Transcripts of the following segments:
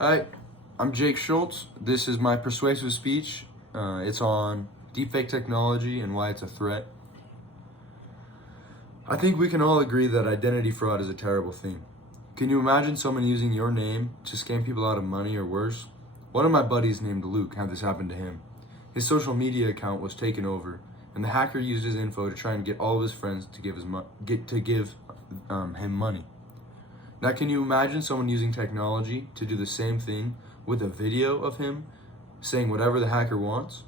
Hi, I'm Jake Schultz. This is my persuasive speech. It's on deepfake technology and why it's a threat. I think we can all agree that identity fraud is a terrible thing. Can you imagine someone using your name to scam people out of money or worse? One of my buddies named Luke had this happen to him. His social media account was taken over, and the hacker used his info to try and get all of his friends to give him money. Now, can you imagine someone using technology to do the same thing with a video of him saying whatever the hacker wants?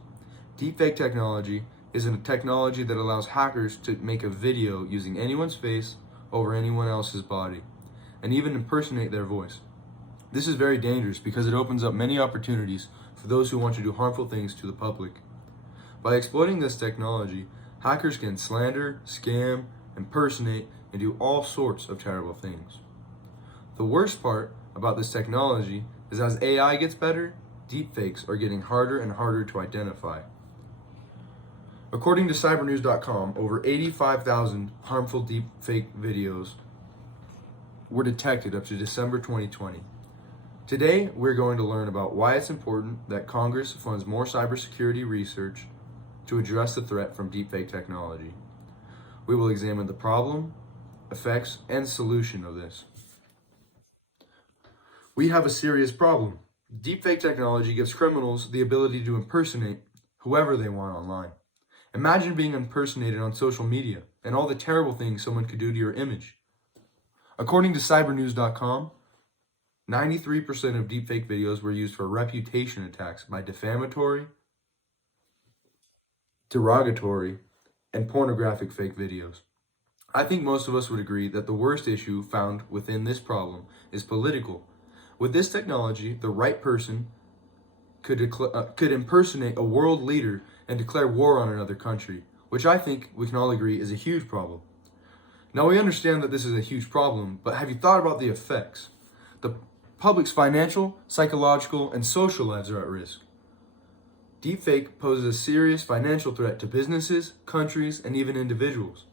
Deepfake technology is a technology that allows hackers to make a video using anyone's face over anyone else's body, and even impersonate their voice. This is very dangerous because it opens up many opportunities for those who want to do harmful things to the public. By exploiting this technology, hackers can slander, scam, impersonate, and do all sorts of terrible things. The worst part about this technology is as AI gets better, deepfakes are getting harder and harder to identify. According to cybernews.com, over 85,000 harmful deepfake videos were detected up to December 2020. Today, we're going to learn about why it's important that Congress funds more cybersecurity research to address the threat from deepfake technology. We will examine the problem, effects, and solution of this. We have a serious problem. Deepfake technology gives criminals the ability to impersonate whoever they want online. Imagine being impersonated on social media and all the terrible things someone could do to your image. According to cybernews.com, 93% of deepfake videos were used for reputation attacks by defamatory, derogatory, and pornographic fake videos. I think most of us would agree that the worst issue found within this problem is political. With this technology, the right person could impersonate a world leader and declare war on another country, which I think we can all agree is a huge problem. Now, we understand that this is a huge problem, but have you thought about the effects? The public's financial, psychological, and social lives are at risk. Deepfake poses a serious financial threat to businesses, countries, and even individuals.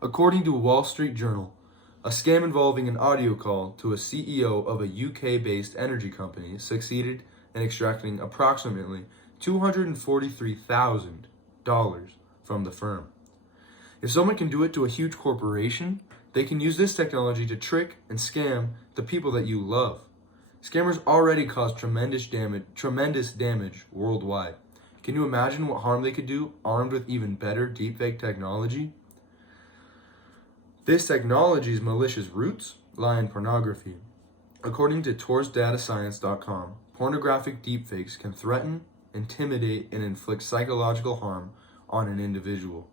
According to a Wall Street Journal, a scam involving an audio call to a CEO of a UK-based energy company succeeded in extracting approximately $243,000 from the firm. If someone can do it to a huge corporation, they can use this technology to trick and scam the people that you love. Scammers already cause tremendous damage worldwide. Can you imagine what harm they could do armed with even better deepfake technology? This technology's malicious roots lie in pornography. According to TorsDataScience.com, pornographic deepfakes can threaten, intimidate, and inflict psychological harm on an individual.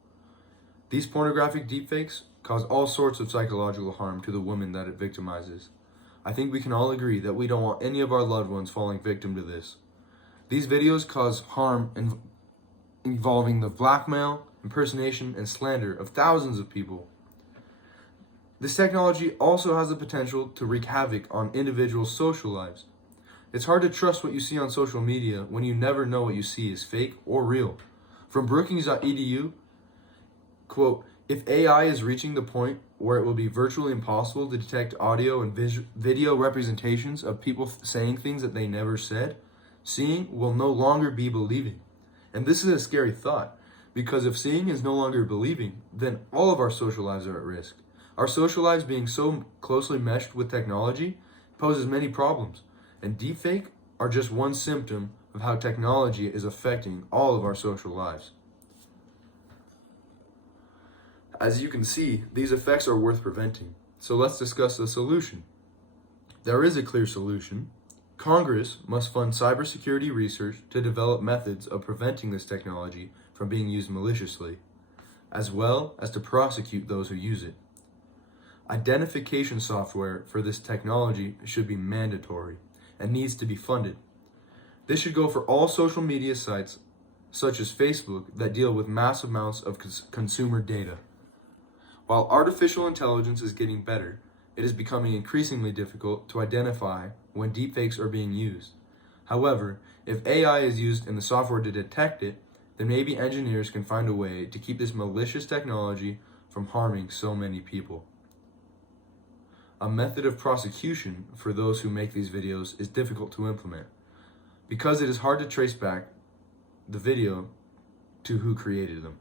These pornographic deepfakes cause all sorts of psychological harm to the woman that it victimizes. I think we can all agree that we don't want any of our loved ones falling victim to this. These videos cause harm involving the blackmail, impersonation, and slander of thousands of people. This technology also has the potential to wreak havoc on individuals' social lives. It's hard to trust what you see on social media when you never know what you see is fake or real. From Brookings.edu, quote, if AI is reaching the point where it will be virtually impossible to detect audio and video representations of people saying things that they never said, seeing will no longer be believing. And this is a scary thought, because if seeing is no longer believing, then all of our social lives are at risk. Our social lives being so closely meshed with technology poses many problems, and deepfake are just one symptom of how technology is affecting all of our social lives. As you can see, these effects are worth preventing, so let's discuss the solution. There is a clear solution. Congress must fund cybersecurity research to develop methods of preventing this technology from being used maliciously, as well as to prosecute those who use it. Identification software for this technology should be mandatory and needs to be funded. This should go for all social media sites, such as Facebook, that deal with mass amounts of consumer data. While artificial intelligence is getting better, it is becoming increasingly difficult to identify when deepfakes are being used. However, if AI is used in the software to detect it, then maybe engineers can find a way to keep this malicious technology from harming so many people. A method of prosecution for those who make these videos is difficult to implement because it is hard to trace back the video to who created them.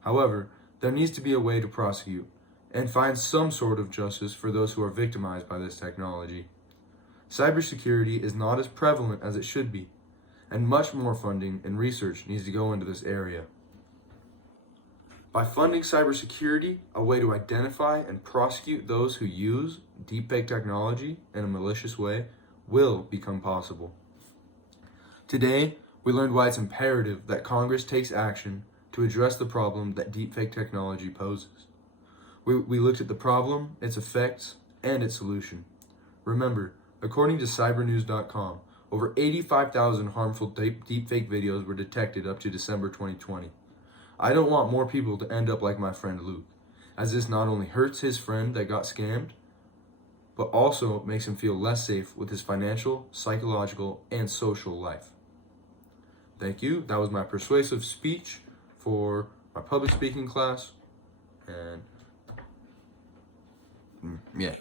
However, there needs to be a way to prosecute and find some sort of justice for those who are victimized by this technology. Cybersecurity is not as prevalent as it should be, and much more funding and research needs to go into this area. By funding cybersecurity, a way to identify and prosecute those who use deepfake technology in a malicious way will become possible. Today, we learned why it's imperative that Congress takes action to address the problem that deepfake technology poses. We looked at the problem, its effects, and its solution. Remember, according to cybernews.com, over 85,000 harmful deepfake videos were detected up to December 2020. I don't want more people to end up like my friend Luke, as this not only hurts his friend that got scammed, but also makes him feel less safe with his financial, psychological, and social life. Thank you. That was my persuasive speech for my public speaking class. And yeah.